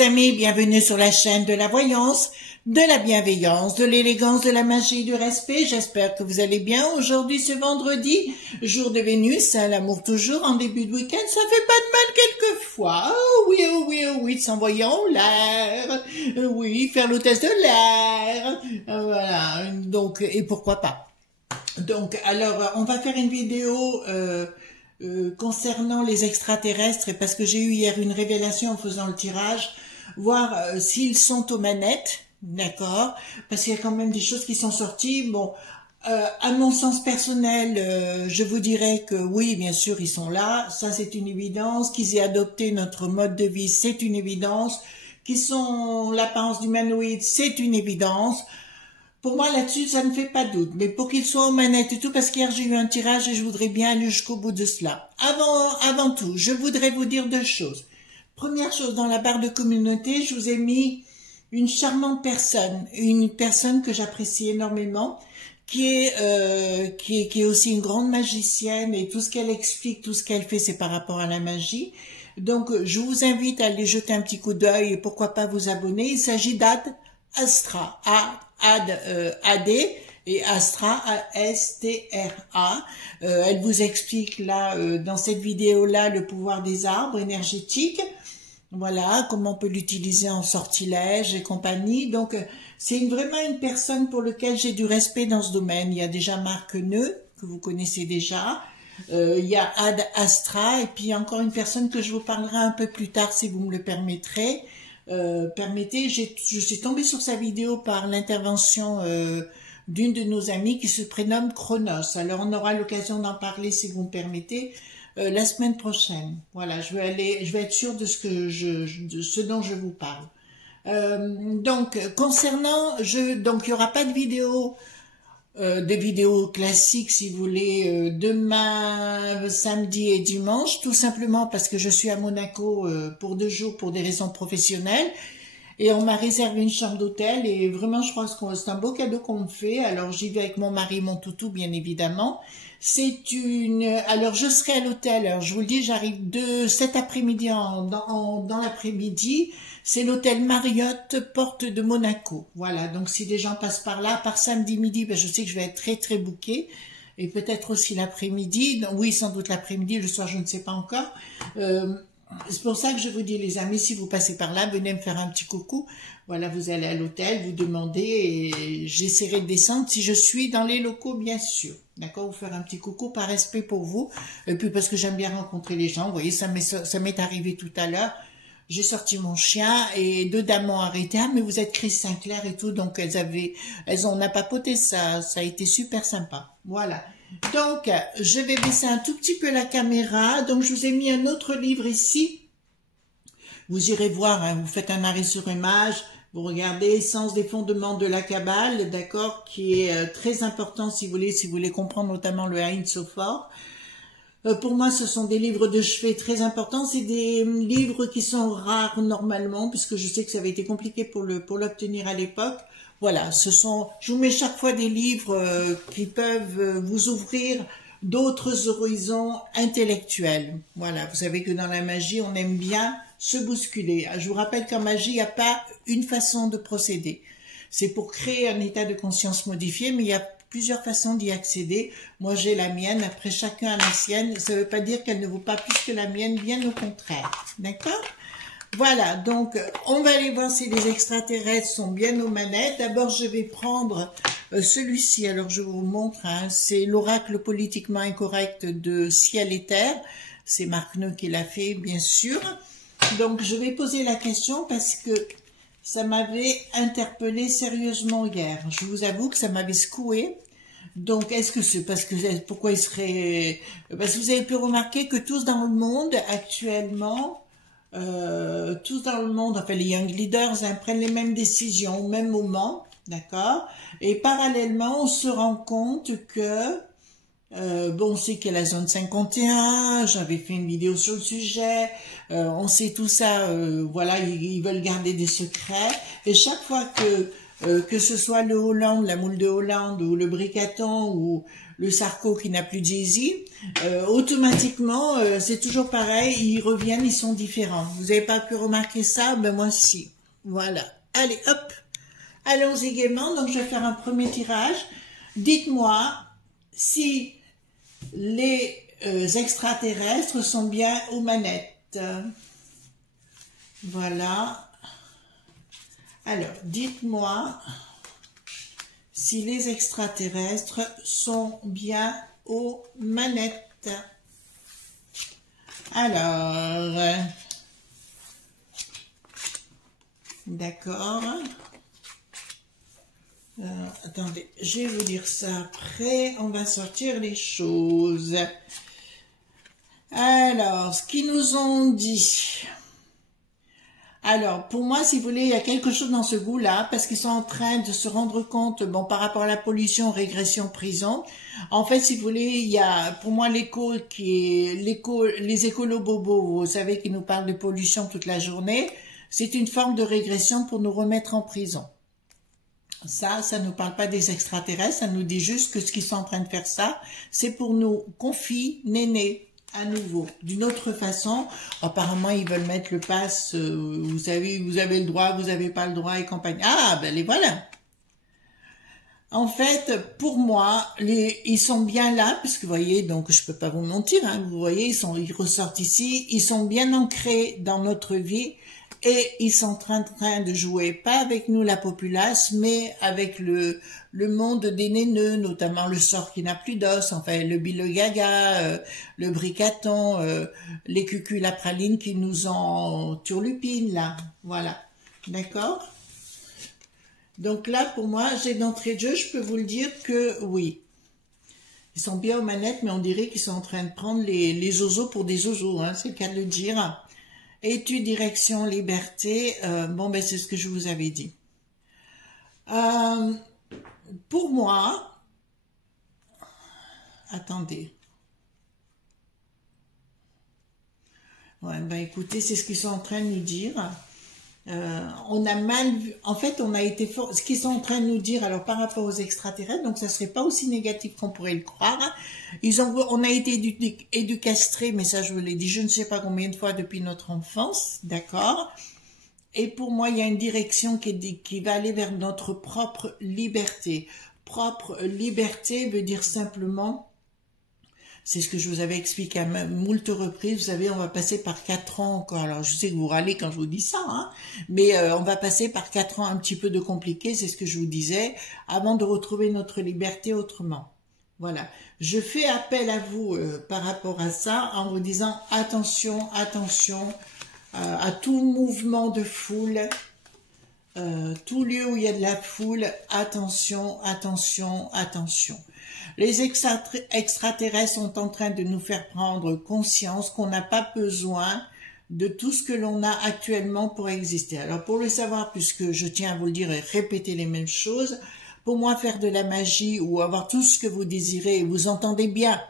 les amis, bienvenue sur la chaîne de la voyance, de la bienveillance, de l'élégance, de la magie, du respect. J'espère que vous allez bien. Aujourd'hui, c'est vendredi, jour de Vénus, hein, l'amour toujours, en début de week-end, ça fait pas de mal quelquefois. Oh oui, oh oui, oh oui, de s'envoyer en l'air, oui, faire l'hôtesse de l'air, voilà, donc, et pourquoi pas. Donc, alors, on va faire une vidéo concernant les extraterrestres, parce que j'ai eu hier une révélation en faisant le tirage, voir s'ils sont aux manettes, d'accord, parce qu'il y a quand même des choses qui sont sorties. Bon, à mon sens personnel, je vous dirais que oui, bien sûr, ils sont là, ça c'est une évidence. Qu'ils aient adopté notre mode de vie, c'est une évidence. Qu'ils sont l'apparence d'humanoïdes, c'est une évidence. Pour moi, là-dessus, ça ne fait pas doute. Mais pour qu'ils soient aux manettes et tout, parce qu'hier, j'ai eu un tirage et je voudrais bien aller jusqu'au bout de cela. Avant tout, je voudrais vous dire deux choses. Première chose, dans la barre de communauté, je vous ai mis une charmante personne. Une personne que j'apprécie énormément, qui est aussi une grande magicienne, et tout ce qu'elle explique, tout ce qu'elle fait, c'est par rapport à la magie. Donc, je vous invite à aller jeter un petit coup d'œil et pourquoi pas vous abonner. Il s'agit d'Ad Astra, A-D et Astra, A-S-T-R-A. Elle vous explique là, dans cette vidéo-là, le pouvoir des arbres énergétiques. Voilà, comment on peut l'utiliser en sortilège et compagnie. Donc, c'est vraiment une personne pour laquelle j'ai du respect dans ce domaine. Il y a déjà Marc Neu, que vous connaissez déjà. Il y a Ad Astra, et puis encore une personne que je vous parlerai un peu plus tard, si vous me le permettrez. Je suis tombée sur sa vidéo par l'intervention d'une de nos amies qui se prénomme Chronos. Alors on aura l'occasion d'en parler, si vous me permettez, la semaine prochaine. Voilà, je vais être sûre de ce dont je vous parle. Donc concernant, donc il y aura pas de vidéo. Des vidéos classiques, si vous voulez, demain, samedi et dimanche, tout simplement parce que je suis à Monaco pour 2 jours pour des raisons professionnelles, et on m'a réservé une chambre d'hôtel, et vraiment je crois que c'est un beau cadeau qu'on me fait. Alors j'y vais avec mon mari, mon toutou, bien évidemment. Alors je serai à l'hôtel, alors je vous le dis, j'arrive cet après-midi, dans l'après-midi. C'est l'hôtel Marriott, porte de Monaco. Voilà, donc si des gens passent par là, par samedi midi, ben je sais que je vais être très très bouquée. Et peut-être aussi l'après-midi. Oui, sans doute l'après-midi, le soir je ne sais pas encore. C'est pour ça que je vous dis, les amis, si vous passez par là, venez me faire un petit coucou. Voilà, vous allez à l'hôtel, vous demandez, et j'essaierai de descendre si je suis dans les locaux, bien sûr. D'accord, vous faire un petit coucou par respect pour vous. Et puis parce que j'aime bien rencontrer les gens. Vous voyez, ça m'est arrivé tout à l'heure. J'ai sorti mon chien et 2 dames m'ont arrêté. Ah, mais vous êtes Chris Sinclair et tout. Donc, on a papoté, ça a été super sympa. Voilà. Donc, je vais baisser un tout petit peu la caméra. Donc, je vous ai mis un autre livre ici. Vous irez voir, hein, vous faites un arrêt sur image. Vous regardez Essence des fondements de la Kabbale, d'accord, qui est très important si vous voulez comprendre notamment le Ein Sofer. Pour moi, ce sont des livres de chevet très importants. C'est des livres qui sont rares normalement, puisque je sais que ça avait été compliqué pour l'obtenir à l'époque. Voilà, je vous mets chaque fois des livres qui peuvent vous ouvrir d'autres horizons intellectuels. Voilà, vous savez que dans la magie, on aime bien se bousculer. Je vous rappelle qu'en magie, il n'y a pas une façon de procéder. C'est pour créer un état de conscience modifié, mais il y a plusieurs façons d'y accéder. Moi, j'ai la mienne. Après, chacun a la sienne. Ça ne veut pas dire qu'elle ne vaut pas plus que la mienne, bien au contraire. D'accord? Voilà. Donc, on va aller voir si les extraterrestres sont bien aux manettes. D'abord, je vais prendre celui-ci. Alors, je vous montre. Hein, c'est l'oracle politiquement incorrect de Ciel et Terre. C'est Marc Neu qui l'a fait, bien sûr. Donc, je vais poser la question parce que ça m'avait interpellé sérieusement hier. Je vous avoue que ça m'avait secoué. Donc, est-ce que c'est parce que pourquoi il serait... Parce que vous avez pu remarquer que tous dans le monde, actuellement, tous dans le monde, enfin les Young Leaders, hein, prennent les mêmes décisions au même moment, d'accord? Et parallèlement, on se rend compte que... bon, on sait qu'il y a la zone 51, j'avais fait une vidéo sur le sujet, on sait tout ça, voilà, ils veulent garder des secrets, et chaque fois que que ce soit le Hollande, la moule de Hollande, ou le Bricaton, ou le Sarco qui n'a plus de Jay-Z, automatiquement, c'est toujours pareil, ils reviennent, ils sont différents. Vous n'avez pas pu remarquer ça? Ben moi si. Voilà. Allez, hop. Allons-y gaiement. Donc, je vais faire un premier tirage. Dites-moi si les extraterrestres sont bien aux manettes. Voilà. Alors, dites-moi si les extraterrestres sont bien aux manettes. Alors, d'accord. Attendez, je vais vous dire ça après. On va sortir les choses. Alors, ce qu'ils nous ont dit. Alors, pour moi, si vous voulez, il y a quelque chose dans ce goût-là, parce qu'ils sont en train de se rendre compte, bon, par rapport à la pollution, régression, prison. En fait, si vous voulez, il y a, pour moi, l'écho qui est, les écolos-bobos, vous savez, qui nous parlent de pollution toute la journée, c'est une forme de régression pour nous remettre en prison. Ça ne nous parle pas des extraterrestres, ça nous dit juste que ce qu'ils sont en train de faire ça, c'est pour nous confiner à nouveau, d'une autre façon. Apparemment, ils veulent mettre le pass, vous savez, vous avez le droit, vous n'avez pas le droit et compagnie. Ah, ben les voilà. En fait, pour moi, ils sont bien là, parce que vous voyez, donc je peux pas vous mentir, hein, vous voyez, ils ressortent ici, ils sont bien ancrés dans notre vie, et ils sont en train de jouer, pas avec nous la populace, mais avec le monde des néneux, notamment le sort qui n'a plus d'os, enfin le bilogaga, le bricaton, les cucules à praline qui nous en turlupinent là, voilà, d'accord? Donc là, pour moi, j'ai d'entrée de jeu, je peux vous le dire que oui. Ils sont bien aux manettes, mais on dirait qu'ils sont en train de prendre les zozos pour des zozos, hein, c'est le cas de le dire. Étude, direction, liberté, bon ben c'est ce que je vous avais dit. Pour moi, attendez. Ouais, ben écoutez, c'est ce qu'ils sont en train de nous dire. On a mal vu, en fait on a été fort, ce qu'ils sont en train de nous dire alors par rapport aux extraterrestres, donc ça serait pas aussi négatif qu'on pourrait le croire. On a été éducastrés, mais ça je vous l'ai dit je ne sais pas combien de fois depuis notre enfance, d'accord, et pour moi il y a une direction qui va aller vers notre propre liberté. Propre liberté veut dire simplement, c'est ce que je vous avais expliqué à moult reprises. Vous savez, on va passer par 4 ans encore. Alors, je sais que vous râlez quand je vous dis ça, hein, mais on va passer par 4 ans un petit peu de compliqué, c'est ce que je vous disais, avant de retrouver notre liberté autrement. Voilà. Je fais appel à vous par rapport à ça, en vous disant attention, attention à tout mouvement de foule, tout lieu où il y a de la foule, attention, attention, attention. Les extraterrestres sont en train de nous faire prendre conscience qu'on n'a pas besoin de tout ce que l'on a actuellement pour exister. Alors pour le savoir, puisque je tiens à vous le dire et répéter les mêmes choses, pour moi faire de la magie ou avoir tout ce que vous désirez, vous entendez bien,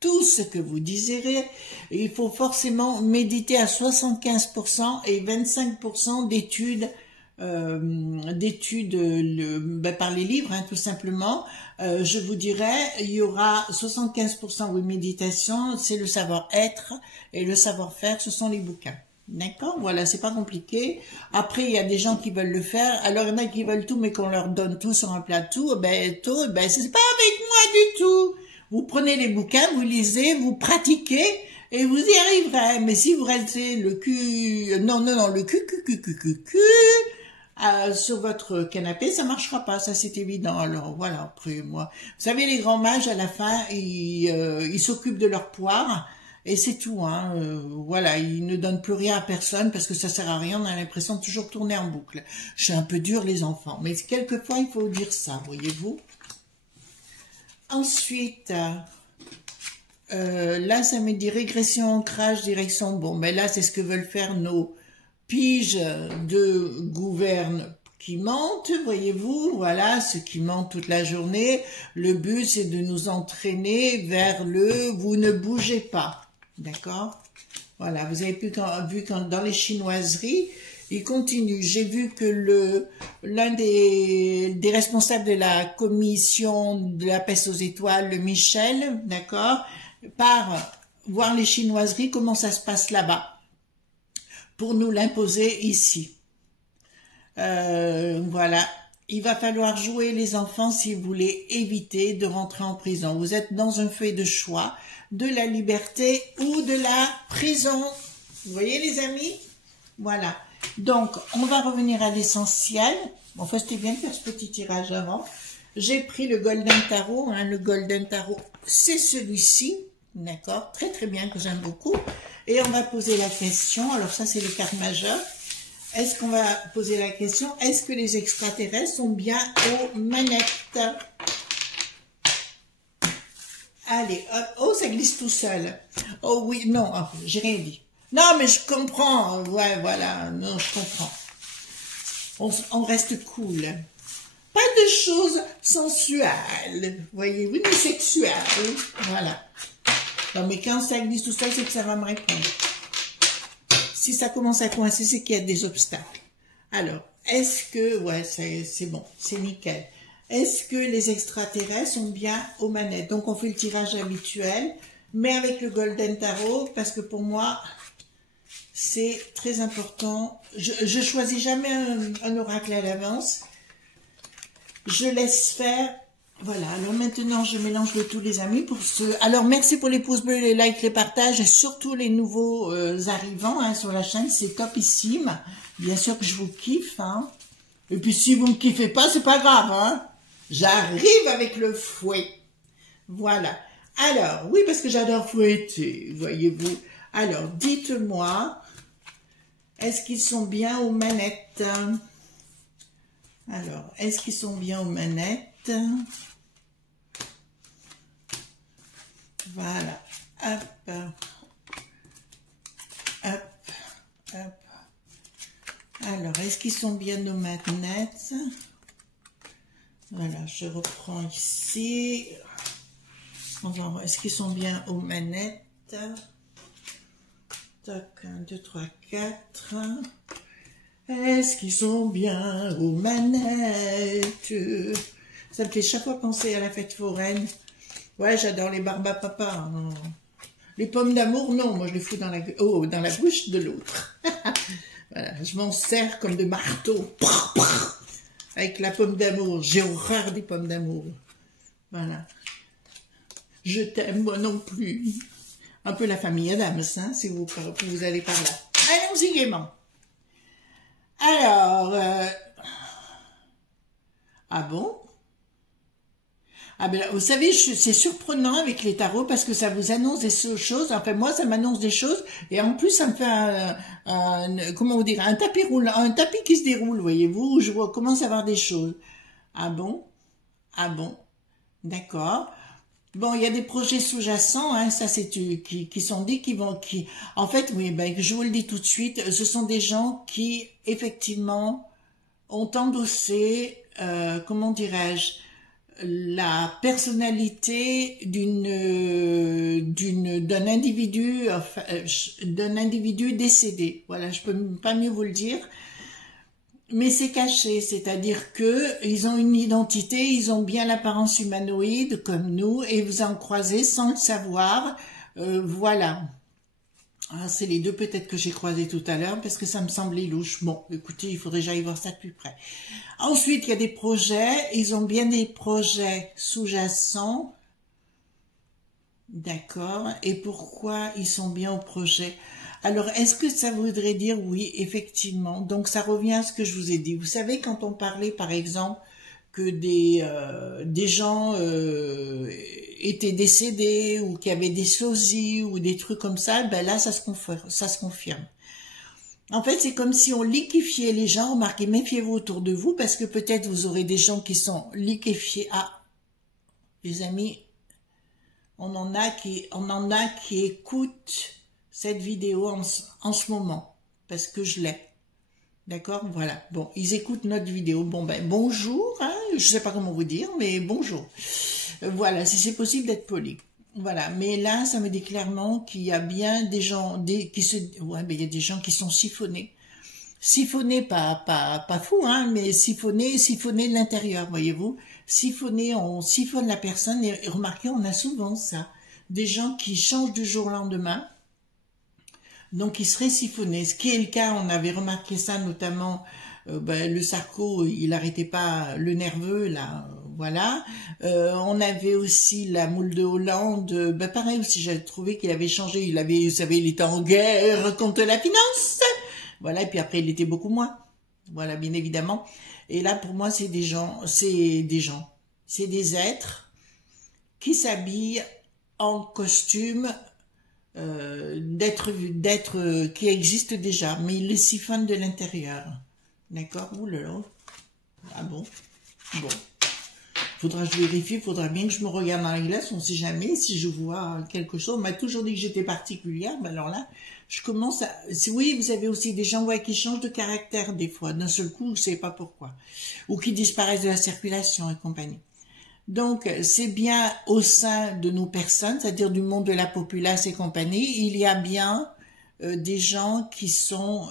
tout ce que vous désirez, il faut forcément méditer à 75% et 25% d'études par les livres, hein, tout simplement. Je vous dirais, il y aura 75% oui, méditation, c'est le savoir-être, et le savoir-faire, ce sont les bouquins. D'accord? Voilà, c'est pas compliqué. Après, il y a des gens qui veulent le faire. Alors, il y en a qui veulent tout, mais qu'on leur donne tout sur un plateau. Ben, c'est pas avec moi du tout. Vous prenez les bouquins, vous lisez, vous pratiquez, et vous y arriverez. Mais si vous restez le cul, le cul, sur votre canapé, ça marchera pas, ça c'est évident. Alors voilà, après moi, vous savez, les grands mages à la fin, ils s'occupent de leur poire et c'est tout. Hein. Voilà, ils ne donnent plus rien à personne parce que ça sert à rien. On a l'impression de toujours tourner en boucle. Je suis un peu dur les enfants, mais quelquefois il faut dire ça, voyez-vous. Ensuite, là ça me dit régression, ancrage, direction. Bon, mais là c'est ce que veulent faire nos piges de gouverne qui mentent, voyez-vous, voilà, ceux qui mentent toute la journée. Le but, c'est de nous entraîner vers le « vous ne bougez pas », d'accord? Voilà, vous avez vu quand dans les chinoiseries, il continue. J'ai vu que l'un des responsables de la commission de la peste aux étoiles, le Michel, d'accord, part voir les chinoiseries, comment ça se passe là-bas, pour nous l'imposer ici. Voilà. Il va falloir jouer les enfants si vous voulez éviter de rentrer en prison. Vous êtes dans un fait de choix, de la liberté ou de la prison. Vous voyez les amis? Voilà. Donc, on va revenir à l'essentiel. Bon, enfin, c'était bien de faire ce petit tirage avant. J'ai pris le Golden Tarot. Hein. Le Golden Tarot, c'est celui-ci. D'accord? Très très bien, que j'aime beaucoup. Et on va poser la question. Alors ça, c'est les cartes majeures. Est-ce qu'on va poser la question, est-ce que les extraterrestres sont bien aux manettes? Allez, hop. Oh, ça glisse tout seul. Oh oui, non, oh, j'ai rien dit. Non, mais je comprends. Ouais, voilà, non, je comprends. On reste cool. Pas de choses sensuelles, voyez-vous, ni sexuelles. Voilà. Non, mais quand ça glisse tout seul, c'est que ça va me répondre. Si ça commence à coincer, c'est qu'il y a des obstacles. Alors, est-ce que... Ouais, c'est bon, c'est nickel. Est-ce que les extraterrestres sont bien aux manettes? Donc, on fait le tirage habituel, mais avec le Golden Tarot, parce que pour moi, c'est très important. Je choisis jamais un oracle à l'avance. Je laisse faire... Voilà, alors maintenant je mélange le tout les amis pour ceux... Alors merci pour les pouces bleus, les likes, les partages et surtout les nouveaux arrivants hein, sur la chaîne, c'est topissime. Bien sûr que je vous kiffe. Hein. Et puis si vous ne me kiffez pas, c'est pas grave. Hein. J'arrive avec le fouet. Voilà. Alors, oui parce que j'adore fouetter, voyez-vous. Alors, dites-moi, est-ce qu'ils sont bien aux manettes? Alors, est-ce qu'ils sont bien aux manettes? Voilà, hop, hop, hop. Alors, est-ce qu'ils sont bien nos manettes? Voilà, je reprends ici. On va voir, est-ce qu'ils sont bien aux manettes? Toc, 1, 2, 3, 4. Est-ce qu'ils sont bien aux manettes? Ça me fait chaque fois penser à la fête foraine. Ouais, j'adore les barbes à papa. Les pommes d'amour, non, moi je les fous dans la bouche de l'autre. Voilà, je m'en sers comme de marteau. Avec la pomme d'amour. J'ai horreur des pommes d'amour. Voilà. Je t'aime, moi non plus. Un peu la famille Adams, hein, si vous allez par là. Allons-y gaiement. Alors, ah bon? Ah ben, vous savez, c'est surprenant avec les tarots parce que ça vous annonce des choses. Enfin, moi, ça m'annonce des choses et en plus, ça me fait comment vous dire, un tapis roulant, un tapis qui se déroule, voyez-vous, où je commence à voir des choses. Ah bon? Ah bon? D'accord. Bon, il y a des projets sous-jacents, hein, ça c'est qui sont dit, en fait, oui, ben, je vous le dis tout de suite, ce sont des gens qui, effectivement, ont endossé, comment dirais-je, la personnalité d'un individu décédé. Voilà, je peux pas mieux vous le dire. Mais c'est caché, c'est-à-dire que ils ont une identité, ils ont bien l'apparence humanoïde comme nous, et vous en croisez sans le savoir. Voilà. Ah, c'est les deux peut-être que j'ai croisés tout à l'heure parce que ça me semblait louche. Bon, écoutez, il faudrait que j'aille voir ça de plus près. Ensuite, il y a des projets. Ils ont bien des projets sous-jacents. D'accord. Et pourquoi ils sont bien au projet? Alors, est-ce que ça voudrait dire oui, effectivement? Donc, ça revient à ce que je vous ai dit. Vous savez, quand on parlait, par exemple, que des gens étaient décédés ou qu'il y avait des sosies ou des trucs comme ça, ben là, ça se confirme. En fait, c'est comme si on liquéfiait les gens. Remarquez, méfiez-vous autour de vous parce que peut-être vous aurez des gens qui sont liquéfiés. Ah, les amis, on en a qui écoutent cette vidéo en ce moment parce que je l'ai. D'accord, voilà. Bon, ils écoutent notre vidéo. Bon, ben, bonjour, hein, je sais pas comment vous dire, mais bonjour. Voilà, si c'est possible d'être poli. Voilà, mais là, ça me dit clairement qu'il y a bien des gens, ouais, ben, il y a des gens qui sont siphonnés. siphonner, pas fou, hein, mais siphonner de l'intérieur, voyez-vous. Siphonner, on siphonne la personne, et remarquez, on a souvent ça. Des gens qui changent du jour au lendemain, donc ils seraient siphonnés. Ce qui est le cas, on avait remarqué ça notamment, le Sarko, il arrêtait pas le nerveux, là, voilà. On avait aussi la moule de Hollande, pareil aussi, j'avais trouvé qu'il avait changé, vous savez, il était en guerre contre la finance. Voilà, et puis après, il était beaucoup moins. Voilà, bien évidemment. Et là, pour moi, c'est des êtres qui s'habillent en costume qui existent déjà, mais ils les siphonnent de l'intérieur. D'accord? Ouh là là. Ah bon? Bon. Faudra que je vérifie, faudra bien que je me regarde dans la glace, on ne sait jamais si je vois quelque chose. On m'a toujours dit que j'étais particulière, mais alors là, je commence à... Oui, vous avez aussi des gens qui changent de caractère des fois, d'un seul coup, je ne sais pas pourquoi. Ou qui disparaissent de la circulation et compagnie. Donc, c'est bien au sein de nos personnes, c'est-à-dire du monde de la populace et compagnie, il y a bien des gens qui sont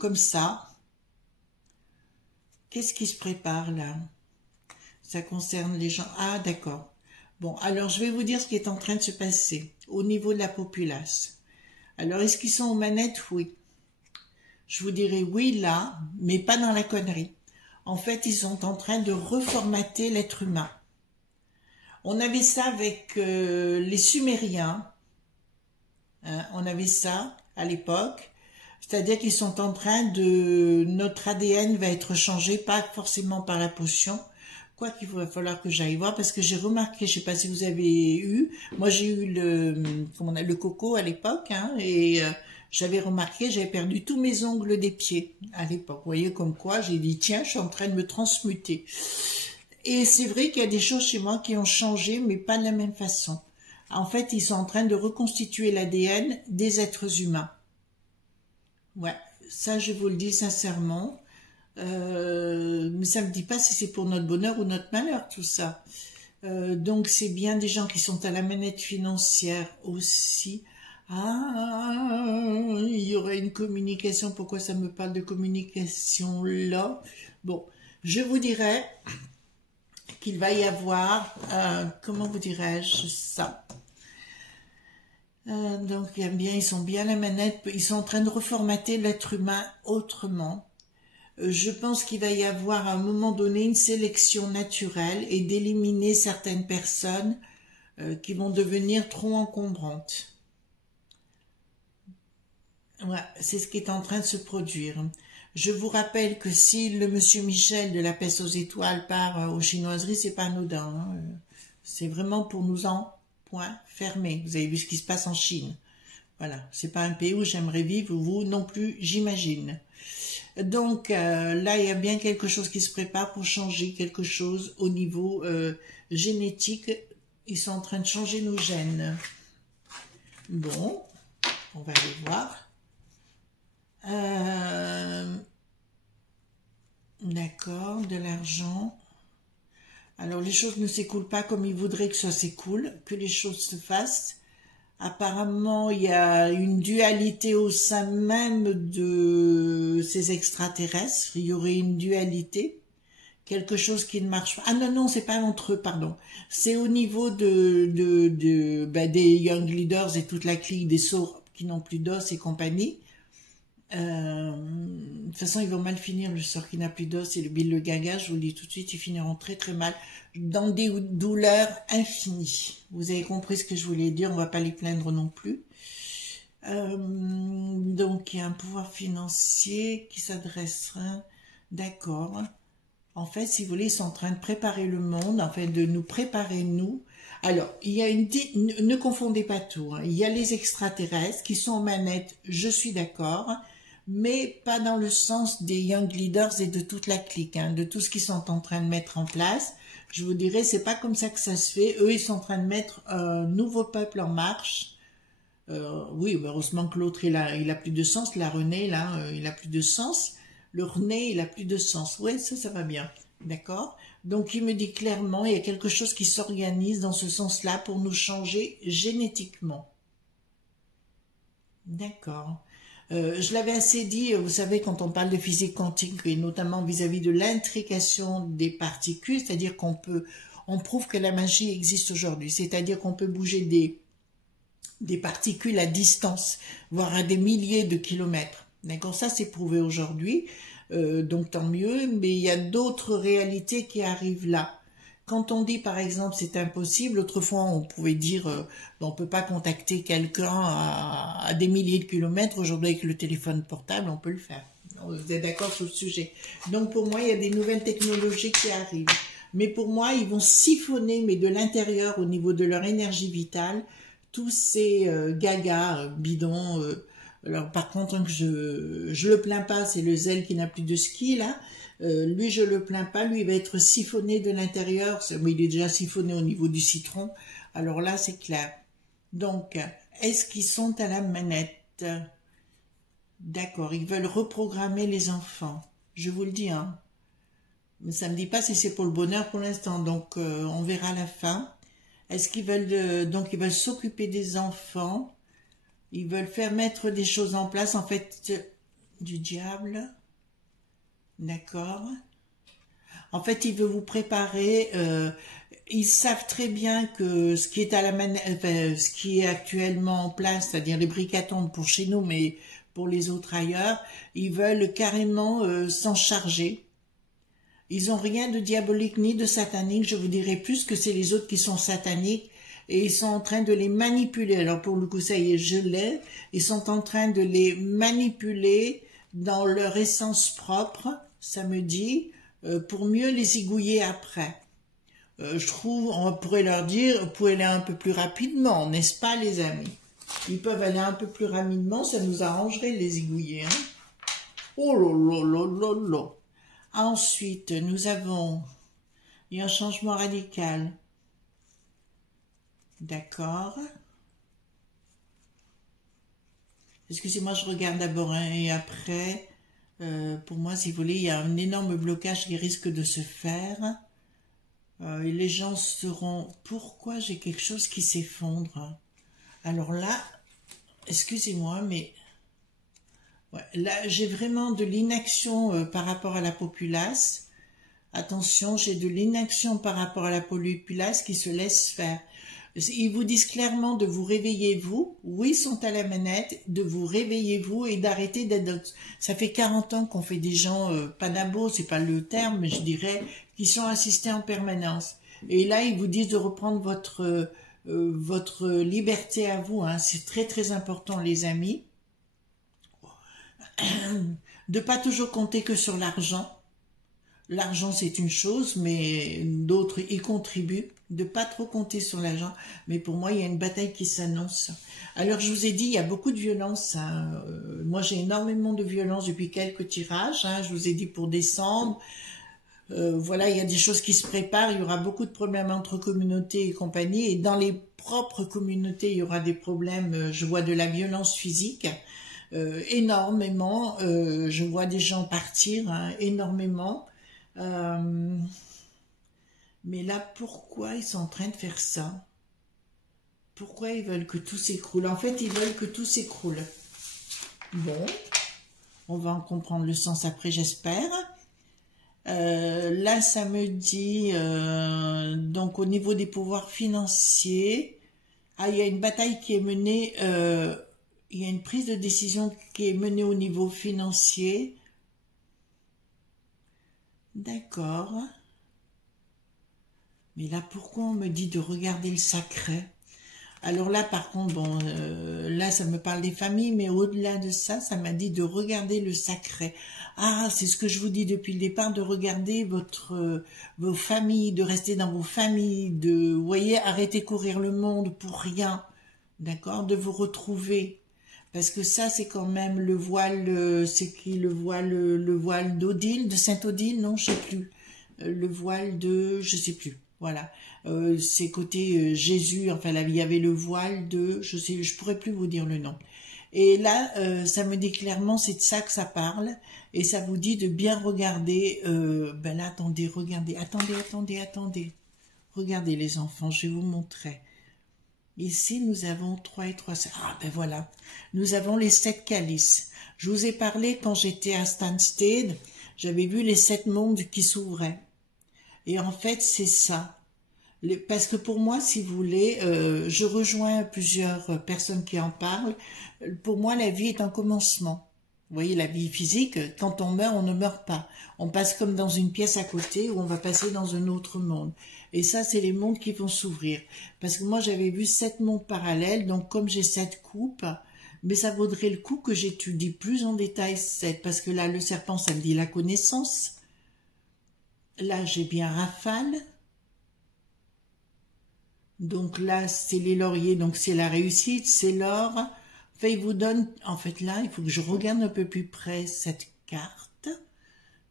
comme ça. Qu'est-ce qui se prépare là? Ça concerne les gens. Ah, d'accord. Bon, alors je vais vous dire ce qui est en train de se passer au niveau de la populace. Alors, est-ce qu'ils sont aux manettes? Oui. Je vous dirais oui là, mais pas dans la connerie. En fait, ils sont en train de reformater l'être humain. On avait ça avec les Sumériens. Hein, on avait ça à l'époque. C'est-à-dire qu'ils sont en train de... Notre ADN va être changé, pas forcément par la potion. Quoi qu'il va falloir que j'aille voir, parce que j'ai remarqué, je sais pas si vous avez eu, moi j'ai eu le coco à l'époque, hein, et j'avais remarqué, j'avais perdu tous mes ongles des pieds à l'époque. Vous voyez, comme quoi, j'ai dit, tiens, je suis en train de me transmuter. Et c'est vrai qu'il y a des choses chez moi qui ont changé, mais pas de la même façon. En fait, ils sont en train de reconstituer l'ADN des êtres humains. Ouais, ça je vous le dis sincèrement. Mais ça ne me dit pas si c'est pour notre bonheur ou notre malheur, tout ça. Donc c'est bien des gens qui sont à la manette financière aussi. Ah, il y aurait une communication. Pourquoi ça me parle de communication là? Bon, je vous dirais qu'il va y avoir, comment vous dirais-je ça? Donc ils sont bien à la manette, ils sont en train de reformater l'être humain autrement. Je pense qu'il va y avoir à un moment donné une sélection naturelle et d'éliminer certaines personnes qui vont devenir trop encombrantes. Ouais, c'est ce qui est en train de se produire. Je vous rappelle que si le monsieur Michel de la peste aux étoiles part aux chinoiseries, c'est pas anodin. Hein. C'est vraiment pour nous en point fermé. Vous avez vu ce qui se passe en Chine. Voilà, c'est pas un pays où j'aimerais vivre, vous non plus, j'imagine. Donc là, il y a bien quelque chose qui se prépare pour changer quelque chose au niveau génétique. Ils sont en train de changer nos gènes. Bon, on va aller voir. D'accord, de l'argent. Alors, les choses ne s'écoulent pas comme ils voudraient que ça s'écoule, que les choses se fassent. Apparemment, il y a une dualité au sein même de ces extraterrestres. Il y aurait une dualité, quelque chose qui ne marche pas. Ah non, non, c'est pas entre eux, pardon. C'est au niveau des Young Leaders et toute la clique des sourds qui n'ont plus d'os et compagnie. De toute façon, ils vont mal finir, le sort qui n'a plus d'os et le Bill le Gaga, je vous le dis tout de suite, ils finiront très très mal, dans des douleurs infinies. Vous avez compris ce que je voulais dire, on va pas les plaindre non plus. Donc, il y a un pouvoir financier qui s'adressera, d'accord. En fait, si vous voulez, ils sont en train de préparer le monde, en fait, de nous préparer, nous. Alors, il y a ne confondez pas tout, hein. Il y a les extraterrestres qui sont en manette, je suis d'accord, mais pas dans le sens des Young Leaders et de toute la clique, hein, de tout ce qu'ils sont en train de mettre en place. Je vous dirais, c'est pas comme ça que ça se fait. Eux, ils sont en train de mettre un nouveau peuple en marche. Oui, heureusement que l'autre, il a plus de sens. La René, là, il a plus de sens. Le René, il a plus de sens. Ouais, ça va bien. D'accord? Donc, il me dit clairement, il y a quelque chose qui s'organise dans ce sens-là pour nous changer génétiquement. D'accord. Je l'avais assez dit, vous savez, quand on parle de physique quantique, et notamment vis-à-vis de l'intrication des particules, c'est-à-dire on prouve que la magie existe aujourd'hui, c'est-à-dire qu'on peut bouger des particules à distance, voire à des milliers de kilomètres. D'accord, ça c'est prouvé aujourd'hui, donc tant mieux, mais il y a d'autres réalités qui arrivent là. Quand on dit par exemple c'est impossible, autrefois on pouvait dire on peut pas contacter quelqu'un à des milliers de kilomètres, aujourd'hui avec le téléphone portable on peut le faire. Vous êtes d'accord sur le sujet. Donc pour moi il y a des nouvelles technologies qui arrivent. Mais pour moi ils vont siphonner, mais de l'intérieur au niveau de leur énergie vitale, tous ces gagas, bidons. Alors par contre je le plains pas, c'est le zèle qui n'a plus de ski là. Lui, je le plains pas, lui, il va être siphonné de l'intérieur, mais il est déjà siphonné au niveau du citron, alors là, c'est clair. Donc, est-ce qu'ils sont à la manette? D'accord, ils veulent reprogrammer les enfants, je vous le dis, hein. Mais ça me dit pas si c'est pour le bonheur pour l'instant, donc on verra à la fin. Est-ce qu'ils veulent, donc ils veulent s'occuper des enfants, ils veulent faire mettre des choses en place, en fait, du diable. D'accord. En fait, il veut vous préparer. Ils savent très bien que ce qui est à la ce qui est actuellement en place, c'est-à-dire les bricatombes pour chez nous, mais pour les autres ailleurs, ils veulent carrément s'en charger. Ils ont rien de diabolique ni de satanique. Je vous dirais plus que c'est les autres qui sont sataniques et ils sont en train de les manipuler. Alors pour le coup, ça y est, je l'ai. Ils sont en train de les manipuler dans leur essence propre. Ça me dit, pour mieux les zigouiller après. Je trouve, on pourrait leur dire, vous pouvez aller un peu plus rapidement, n'est-ce pas les amis? Ils peuvent aller un peu plus rapidement, ça nous arrangerait de les zigouiller. Hein? Oh là là là là là. Ensuite, nous avons, il y a un changement radical. D'accord. Excusez-moi, je regarde d'abord un et après. Pour moi, si vous voulez, il y a un énorme blocage qui risque de se faire. Et les gens seront... Pourquoi j'ai quelque chose qui s'effondre? Alors là, excusez-moi, mais... Ouais, là, j'ai vraiment de l'inaction par rapport à la populace. Attention, j'ai de l'inaction par rapport à la populace qui se laisse faire. Ils vous disent clairement de vous réveiller vous, oui, ils sont à la manette, de vous réveiller vous et d'arrêter d'être... Ça fait 40 ans qu'on fait des gens, pas nabos, c'est pas le terme, mais je dirais, qui sont assistés en permanence. Et là, ils vous disent de reprendre votre liberté à vous, hein. C'est très très important les amis. De pas toujours compter que sur l'argent. L'argent, c'est une chose, mais d'autres y contribuent. De pas trop compter sur l'argent. Mais pour moi, il y a une bataille qui s'annonce. Alors, je vous ai dit, il y a beaucoup de violence. Hein. Moi, j'ai énormément de violence depuis quelques tirages. Hein. Je vous ai dit pour décembre. Voilà, il y a des choses qui se préparent. Il y aura beaucoup de problèmes entre communautés et compagnie. Et dans les propres communautés, il y aura des problèmes. Je vois de la violence physique. Énormément. Je vois des gens partir, hein, énormément. Mais là, pourquoi ils sont en train de faire ça? Pourquoi ils veulent que tout s'écroule? En fait, ils veulent que tout s'écroule. Bon, on va en comprendre le sens après, j'espère. Là, ça me dit, donc au niveau des pouvoirs financiers, il y a une bataille qui est menée, il y a une prise de décision qui est menée au niveau financier. D'accord. Mais là, pourquoi on me dit de regarder le sacré? Alors là, par contre, bon, là, ça me parle des familles, mais au-delà de ça, ça m'a dit de regarder le sacré. Ah, c'est ce que je vous dis depuis le départ, de regarder vos familles, de rester dans vos familles, vous voyez, arrêter courir le monde pour rien, d'accord, de vous retrouver. Parce que ça, c'est quand même le voile, c'est qui le voile d'Odile, de Sainte-Odile, non, je sais plus. Le voile de, je sais plus. Voilà, c'est côté Jésus, enfin là, il y avait le voile de, je pourrais plus vous dire le nom. Et là, ça me dit clairement, c'est de ça que ça parle, et ça vous dit de bien regarder, ben là, attendez, regardez, attendez, regardez les enfants, je vais vous montrer. Ici, nous avons 3 et 3. Ah, ben voilà. Nous avons les 7 calices. Je vous ai parlé quand j'étais à Stansted, j'avais vu les 7 mondes qui s'ouvraient. Et en fait, c'est ça. Parce que pour moi, si vous voulez, je rejoins plusieurs personnes qui en parlent. Pour moi, la vie est un commencement. Vous voyez, la vie physique, quand on meurt, on ne meurt pas. On passe comme dans une pièce à côté où on va passer dans un autre monde. Et ça, c'est les mondes qui vont s'ouvrir. Parce que moi, j'avais vu 7 mondes parallèles, donc comme j'ai 7 coupes, mais ça vaudrait le coup que j'étudie plus en détail 7. Parce que là, le serpent, ça me dit la connaissance. Là, j'ai bien rafale. Donc là, c'est les lauriers, donc c'est la réussite, c'est l'or. Enfin, il vous donne, en fait là, il faut que je regarde un peu plus près cette carte,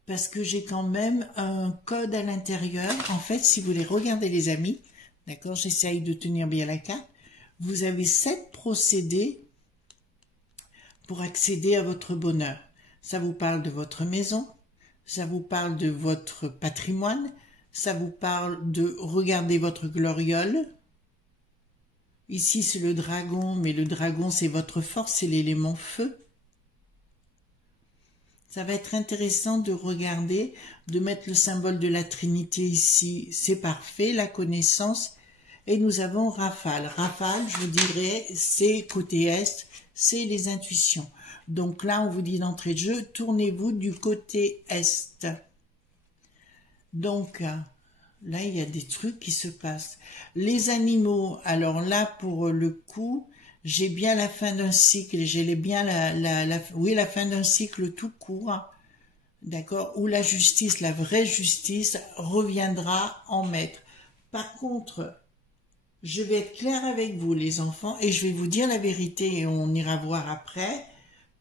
parce que j'ai quand même un code à l'intérieur. En fait, si vous les regardez les amis, d'accord, j'essaye de tenir bien la carte, vous avez 7 procédés pour accéder à votre bonheur. Ça vous parle de votre maison, ça vous parle de votre patrimoine, ça vous parle de regarder votre gloriole. Ici, c'est le dragon, mais le dragon, c'est votre force, c'est l'élément feu. Ça va être intéressant de regarder, de mettre le symbole de la Trinité ici. C'est parfait, la connaissance. Et nous avons rafale. Rafale, je vous dirais, c'est côté est, c'est les intuitions. Donc là, on vous dit d'entrée de jeu, tournez-vous du côté est. Donc, là, il y a des trucs qui se passent. Les animaux, alors là, pour le coup, j'ai bien la fin d'un cycle, j'ai bien la fin d'un cycle tout court, d'accord, où la justice, la vraie justice, reviendra en maître. Par contre, je vais être claire avec vous, les enfants, et je vais vous dire la vérité, et on ira voir après.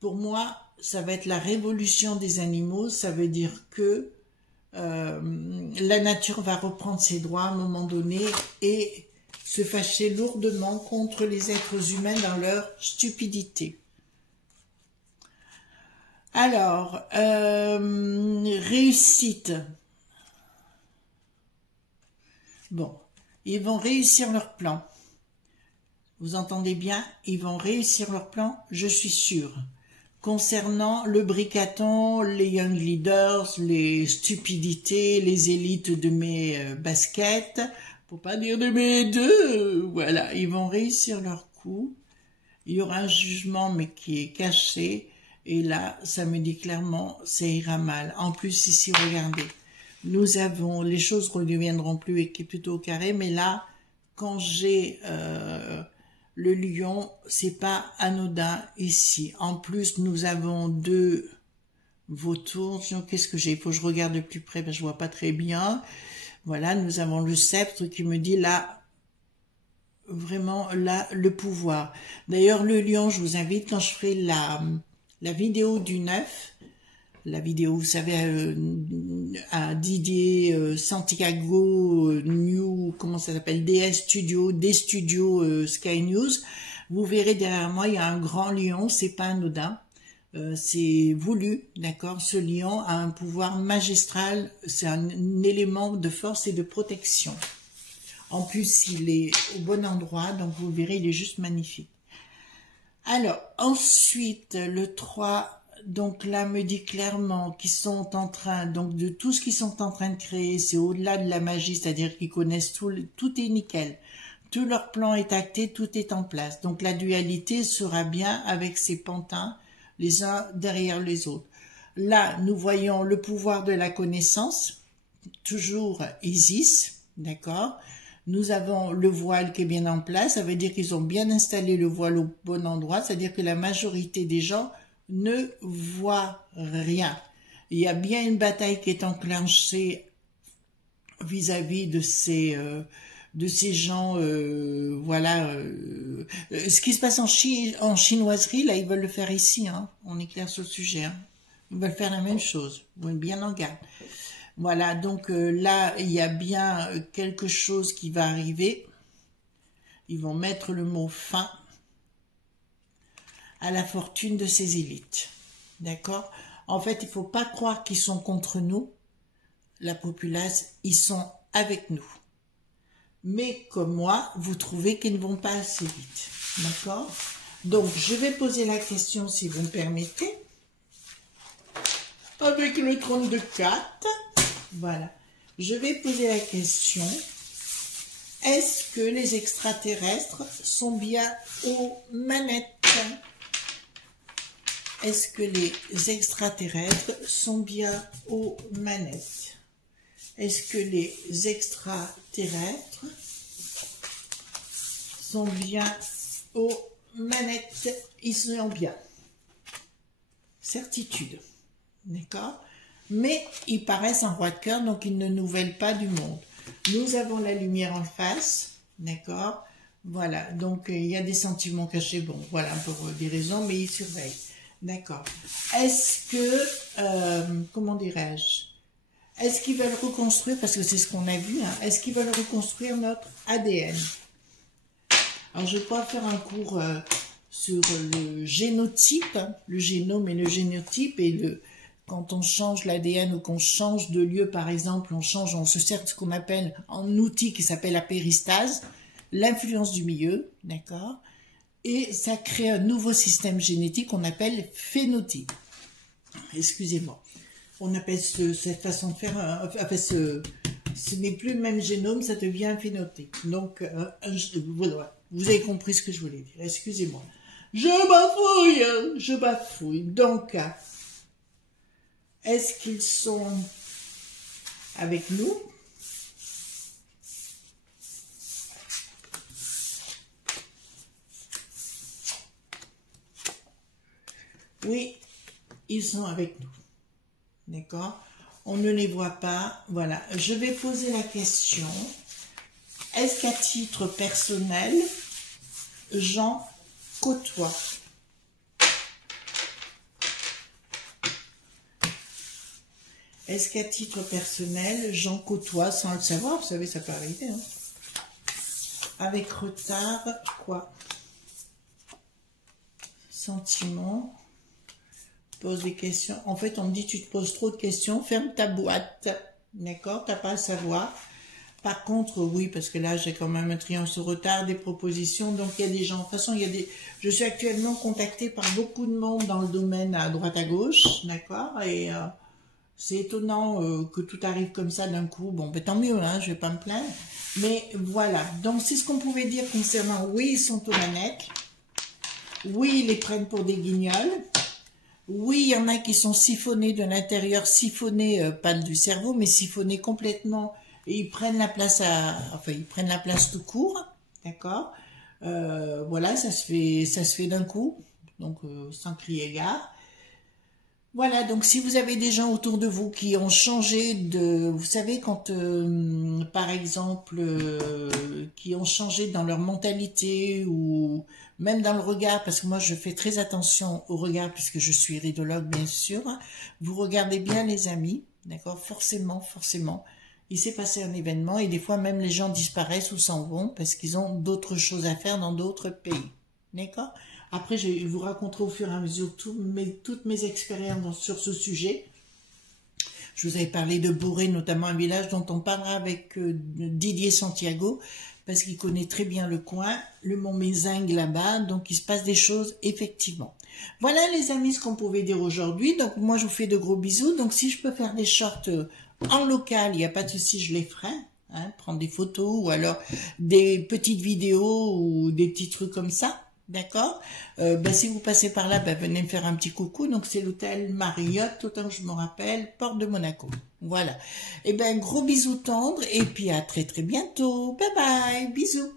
Pour moi, ça va être la révolution des animaux, ça veut dire que la nature va reprendre ses droits à un moment donné et se fâcher lourdement contre les êtres humains dans leur stupidité. Alors, réussite. Bon, ils vont réussir leur plan. Vous entendez bien? Ils vont réussir leur plan, je suis sûre. Concernant le bricaton, les young leaders, les stupidités, les élites de mes baskets, pour pas dire de mes deux, voilà, ils vont réussir leur coup. Il y aura un jugement, mais qui est caché, et là, ça me dit clairement, ça ira mal. En plus, ici, regardez, nous avons, les choses ne redeviendront plus et qui est plutôt au carré, mais là, quand j'ai le lion, c'est pas anodin ici. En plus, nous avons 2 vautours. Qu'est-ce que j'ai? Il faut que je regarde de plus près, parce que je vois pas très bien. Voilà, nous avons le sceptre qui me dit là, vraiment là, le pouvoir. D'ailleurs, le lion, je vous invite, quand je ferai la vidéo du 9, la vidéo, vous savez, à Didier Santiago New, comment ça s'appelle, DS Studio, des studios Sky News, vous verrez derrière moi, il y a un grand lion, c'est pas anodin, c'est voulu, d'accord, ce lion a un pouvoir magistral, c'est un élément de force et de protection. En plus, il est au bon endroit, donc vous verrez, il est juste magnifique. Alors, ensuite, le 3, donc là, me dit clairement qu'ils sont en train, donc de tout ce qu'ils sont en train de créer, c'est au-delà de la magie, c'est-à-dire qu'ils connaissent tout est nickel. Tout leur plan est acté, tout est en place. Donc la dualité sera bien avec ces pantins, les uns derrière les autres. Là, nous voyons le pouvoir de la connaissance, toujours Isis, d'accord. Nous avons le voile qui est bien en place, ça veut dire qu'ils ont bien installé le voile au bon endroit, c'est-à-dire que la majorité des gens ne voient rien. Il y a bien une bataille qui est enclenchée vis-à-vis de ces gens, voilà. Ce qui se passe en chinoiserie, là, ils veulent le faire ici, hein. On est clair sur le sujet, hein. Ils veulent faire la même chose, vous êtes bien en garde. Voilà, donc là, il y a bien quelque chose qui va arriver. Ils vont mettre le mot fin à la fortune de ces élites. D'accord? En fait, il ne faut pas croire qu'ils sont contre nous, la populace, ils sont avec nous. mais comme moi, vous trouvez qu'ils ne vont pas assez vite. D'accord? Donc, je vais poser la question, si vous me permettez, avec le 32-4. Voilà. Je vais poser la question, est-ce que les extraterrestres sont bien aux manettes? Est-ce que les extraterrestres sont bien aux manettes? Est-ce que les extraterrestres sont bien aux manettes? Ils sont bien. Certitude. D'accord? Mais ils paraissent en roi de cœur, donc ils ne nous veulent pas du monde. Nous avons la lumière en face. D'accord? Voilà. Donc il y a des sentiments cachés. Bon, voilà pour des raisons, mais ils surveillent. D'accord. Est-ce que, comment dirais-je, est-ce qu'ils veulent reconstruire, parce que c'est ce qu'on a vu, hein, est-ce qu'ils veulent reconstruire notre ADN? Alors, je vais pas faire un cours sur le génotype, hein, le génome et le génotype, et quand on change l'ADN ou qu'on change de lieu, par exemple, on se sert de ce qu'on appelle un outil qui s'appelle la péristase, l'influence du milieu, d'accord? Et ça crée un nouveau système génétique qu'on appelle phénotype. Excusez-moi. On appelle cette façon de faire, ce n'est plus le même génome, ça devient un phénotype. Donc, voilà, vous avez compris ce que je voulais dire. Excusez-moi. Je bafouille. Donc, est-ce qu'ils sont avec nous? Oui, ils sont avec nous. D'accord? On ne les voit pas. Voilà. Je vais poser la question. Est-ce qu'à titre personnel, j'en côtoie? Est-ce qu'à titre personnel, j'en côtoie sans le savoir? Vous savez, ça peut arriver. Hein? Avec retard, quoi? Sentiment. Pose des questions. En fait, on me dit, tu te poses trop de questions, ferme ta boîte. D'accord? T'as pas à savoir. Par contre, oui, parce que là, j'ai quand même un triangle sur retard, des propositions. Donc, il y a des gens. De toute façon, je suis actuellement contactée par beaucoup de monde dans le domaine à droite à gauche. D'accord? Et c'est étonnant que tout arrive comme ça d'un coup. Bon, ben, tant mieux, hein, je vais pas me plaindre. Mais voilà. Donc, c'est ce qu'on pouvait dire concernant, oui, ils sont aux manettes. Oui, ils les prennent pour des guignols. Oui, il y en a qui sont siphonnés de l'intérieur, siphonnés, pas du cerveau, mais siphonnés complètement, et ils prennent la place ils prennent la place tout court, d'accord? Voilà, ça se fait d'un coup, donc sans crier gare. Voilà, donc si vous avez des gens autour de vous qui ont changé vous savez, quand, par exemple, qui ont changé dans leur mentalité ou même dans le regard, parce que moi je fais très attention au regard puisque je suis iridologue bien sûr, vous regardez bien les amis, d'accord, forcément, il s'est passé un événement et des fois même les gens disparaissent ou s'en vont parce qu'ils ont d'autres choses à faire dans d'autres pays, d'accord? Après, je vais vous raconter au fur et à mesure toutes mes expériences sur ce sujet. Je vous avais parlé de Boré, notamment un village dont on parlera avec Didier Santiago, parce qu'il connaît très bien le coin, le mont Mézingue là-bas, donc il se passe des choses effectivement. Voilà les amis ce qu'on pouvait dire aujourd'hui, donc moi je vous fais de gros bisous, donc si je peux faire des shorts en local, il n'y a pas de souci, je les ferai. Hein, prendre des photos ou alors des petites vidéos ou des petits trucs comme ça. D'accord? Si vous passez par là, venez me faire un petit coucou. Donc, c'est l'hôtel Marriott, autant que je me rappelle, Porte de Monaco. Voilà. Gros bisous tendres et puis à très très bientôt. Bye bye. Bisous.